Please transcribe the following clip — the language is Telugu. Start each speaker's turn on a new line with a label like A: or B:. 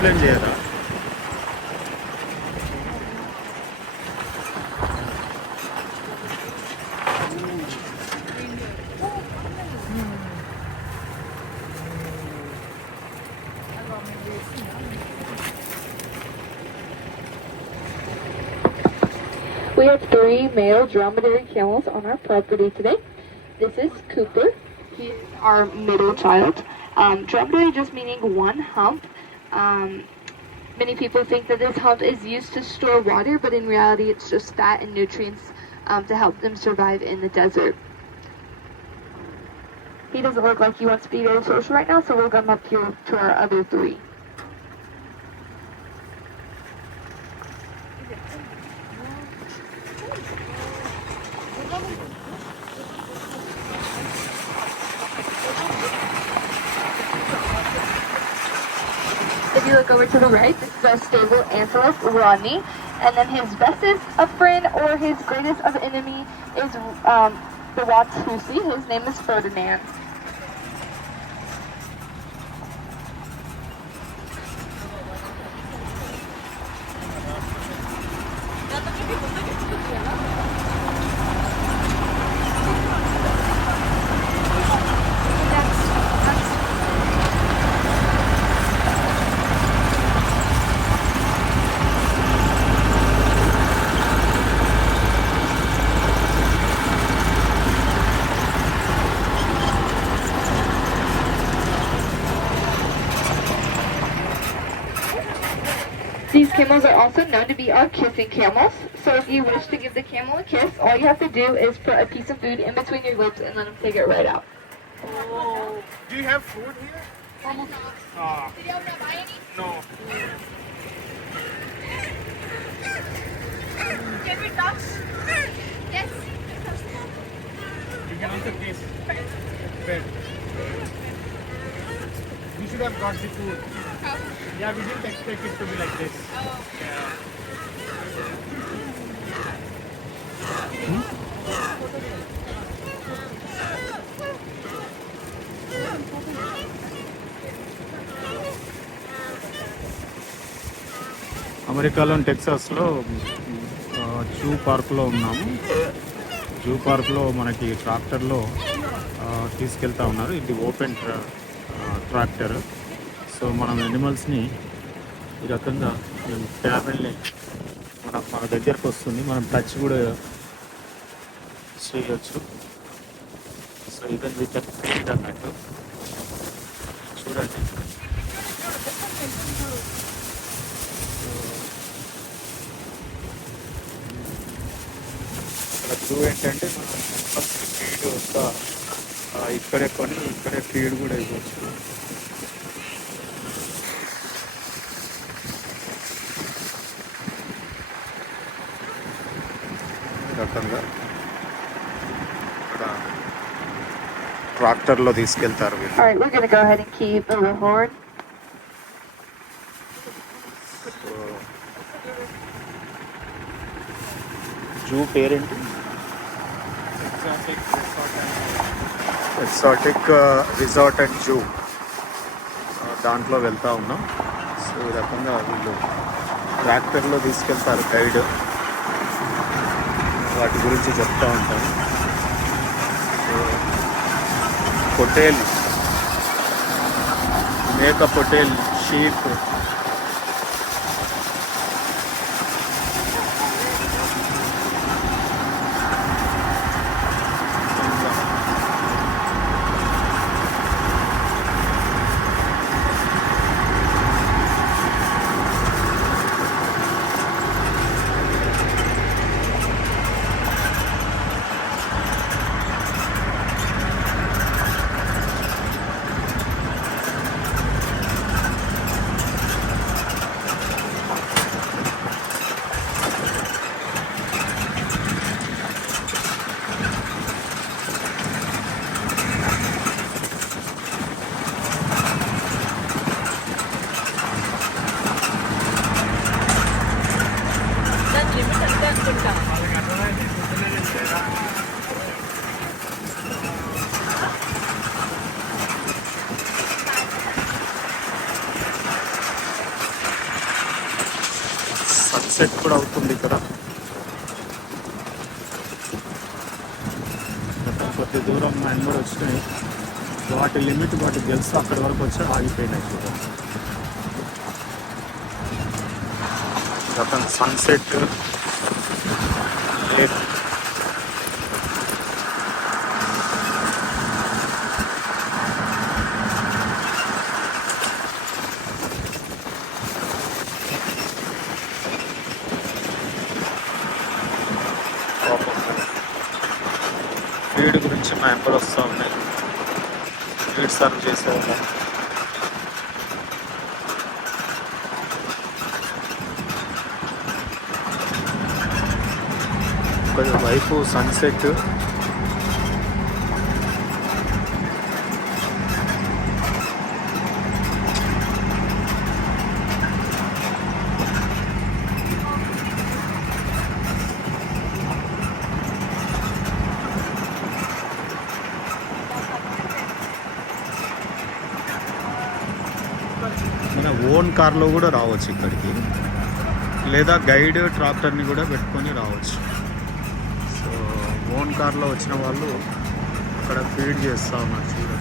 A: We have three male dromedary camels on our property today. This is Cooper. He is our middle child. Um, dromedary just meaning one hump. Um, many people think that this hump is used to store water, but in reality, it's just fat and nutrients um, to help them survive in the desert. He doesn't look like he wants to be very social right now, so we'll come up here to our other three. You look over to the right, this is our stable Angelus Rodney. And then his bestest of friend or his greatest of enemy is um, the Hussey. His name is Ferdinand. These camels are also known to be our kissing camels. So if you wish to give the camel a kiss, all you have to do is put a piece of food in between your lips and let them take it right out. Oh.
B: Do you have food here? Almost. Ah. No.
C: Can we touch? Yes.
B: You can also taste. Bread. We should have got the food. Yeah, we didn't expect it to be like this. Yeah. అమెరికాలోని టెక్సాస్లో జూ పార్క్లో ఉన్నాము జూ పార్క్లో మనకి ట్రాక్టర్లో తీసుకెళ్తా ఉన్నారు ఇది ఓపెన్ ట్రాక్టర్ సో మనం ఎనిమల్స్ని ఈ రకంగా మేము ఫ్యామిలీని మన మన దగ్గరకు వస్తుంది. మనం టచ్ కూడా చేయొచ్చు. సో ఈవెన్ విత్ అన్నట్టు. చూడండి. ఇక్కడ ఏంటంటే మనం ఫీడ్ ఒక ఇక్కడే కొని ఇక్కడే ఫీడ్ కూడా ఇవ్వచ్చు. రకంగా ఇక్కడ ట్రాక్టర్లో తీసుకెళ్తారు వీళ్ళు.
A: All right, we're going to go ahead and keep moving forward.
B: So zoo పేరేంటి? ఎక్సాటిక్ రిసార్ట్ అండ్ జూ దాంట్లో వెళ్తా ఉన్నాం. సో ఈ రకంగా వీళ్ళు ట్రాక్టర్లో తీసుకెళ్తారు గైడ్. వాటి గురించి చెప్తా ఉంటారు పొటేల్ మేక పొటేల్ షీప్ సెట్ కూడా అవుతుంది ఇక్కడ. కొద్ది దూరం ఆయన కూడా వచ్చినాయి. వాటి లిమిట్ వాటి గెలిస్తే అక్కడి వరకు వచ్చి ఆగిపోయినాయి కూడా అతను సన్సెట్ లేదు మా ఎంపలు వస్తూ ఉన్నాయి ఫీడ్ సర్వ్ చేసేవాళ్ళం కొంచెం వైపు సన్సెట్ ఓన్ కార్లో కూడా రావచ్చు ఇక్కడికి. లేదా గైడ్ ట్రాక్టర్ని కూడా పెట్టుకొని రావచ్చు. సో ఓన్ కార్లో వచ్చిన వాళ్ళు అక్కడ ఫీడ్ చేస్తూ ఉన్నారు చూడండి.